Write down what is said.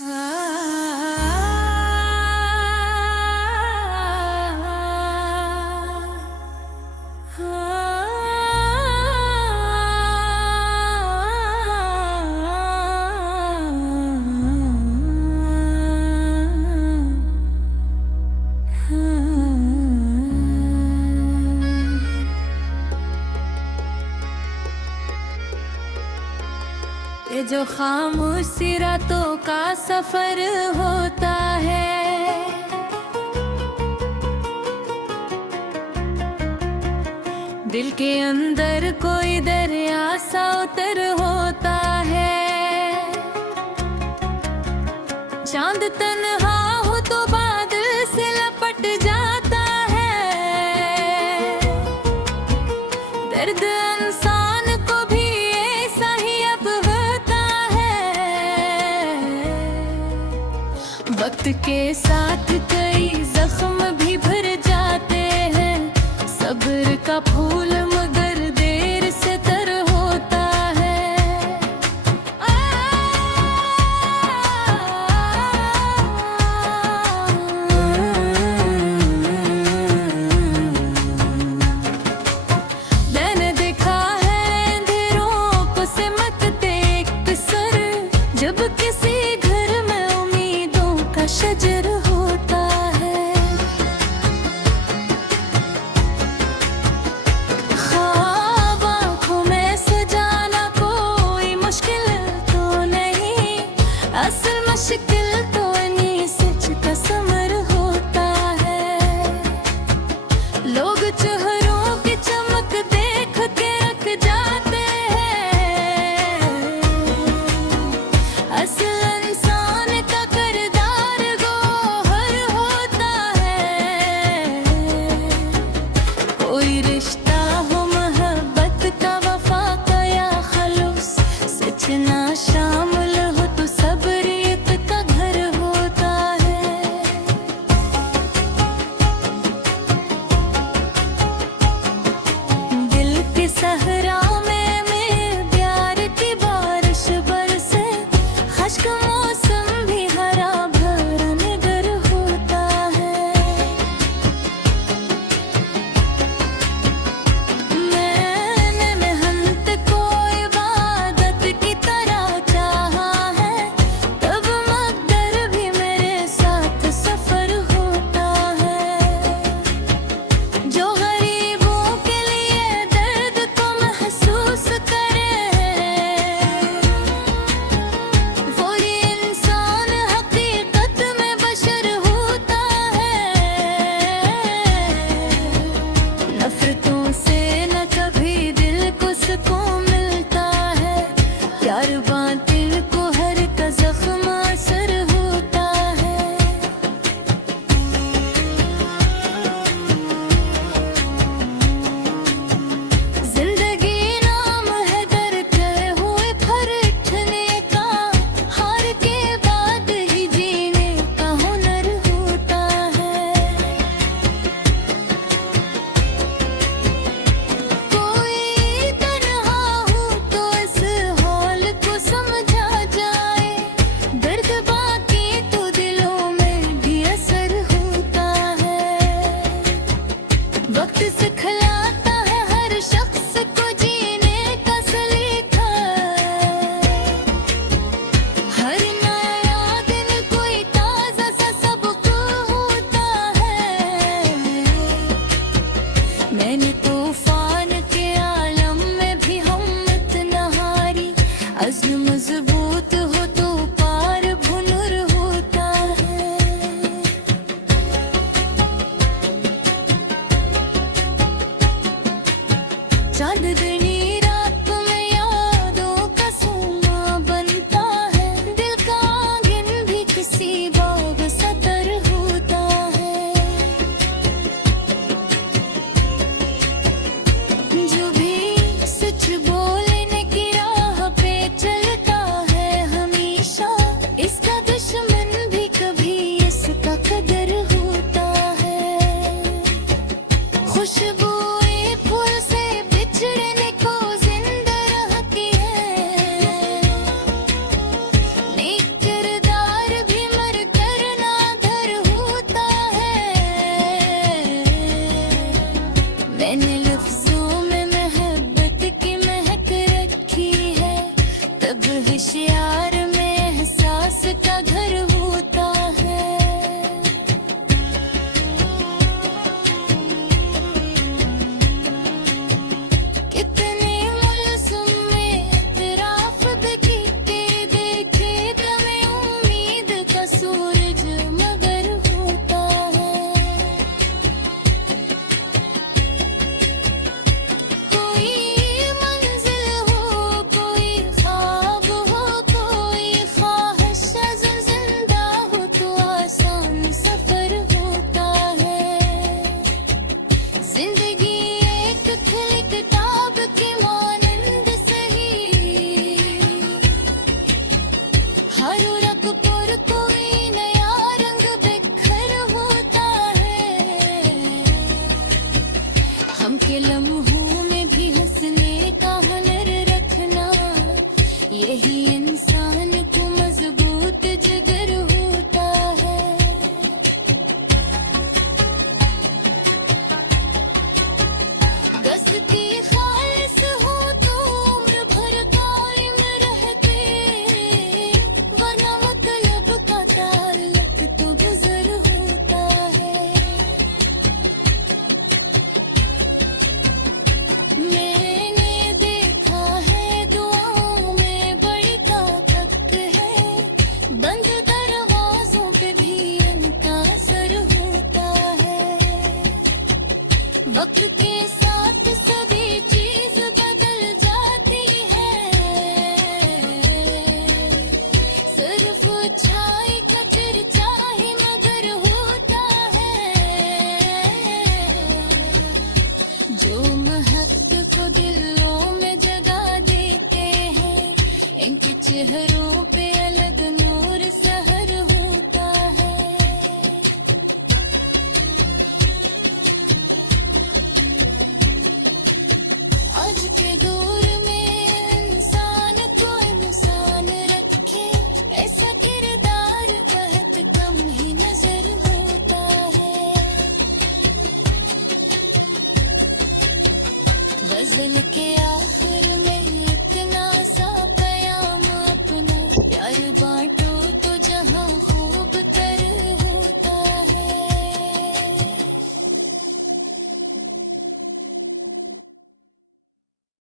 ये जो खामोशी रातों का सफर होता है, दिल के अंदर कोई दरिया सा उतर होता है। चांद तन्हा हो तो बादल से लपट जाता है। दर्द इंसान को भी ऐसा ही अब होता है। वक्त के साथ कई जख्म भी भर जाते हैं। सब्र का फूल मगर देर से तर होता है। मैंने देखा है अंधेरों को सिमटते एक सर, जब किसी घर में उम्मीदों का शजर होता है। ख्वाब आँखों में सजाना कोई मुश्किल तो नहीं, असल मुश्किल तो इन्हीं सच का समर होता है। लोग चेहरों की चमक देख के रख जाते हैं। असल इंसान का किरदार गौहर होता है। कोई रिश्ता हो मोहब्बत का, वफा का या खलूस, सच ना शामिल हो तो सबरियत का घर हर रंग पर कोई नया रंग बिखर होता है। हम के लम्हों में भी हंसने का हुनर रखना, यही इंसान को मजबूत जिगर होता है। कसती खालिस हो तो उम्र भर कायम रहते, वरना मतलब का ताल्लुक तो गुजर होता है। मैंने देखा है दुआओं में बड़ी ताकत है, बंद दरवाजों पे भी इनका असर होता है। वक्त के साथ सभी चीज बदल जाती है, सिर्फ छाई का चर्चा ही मगर होता है। जो महत्व को दिलों में जगा देते हैं, इनके चेहरों पे अलग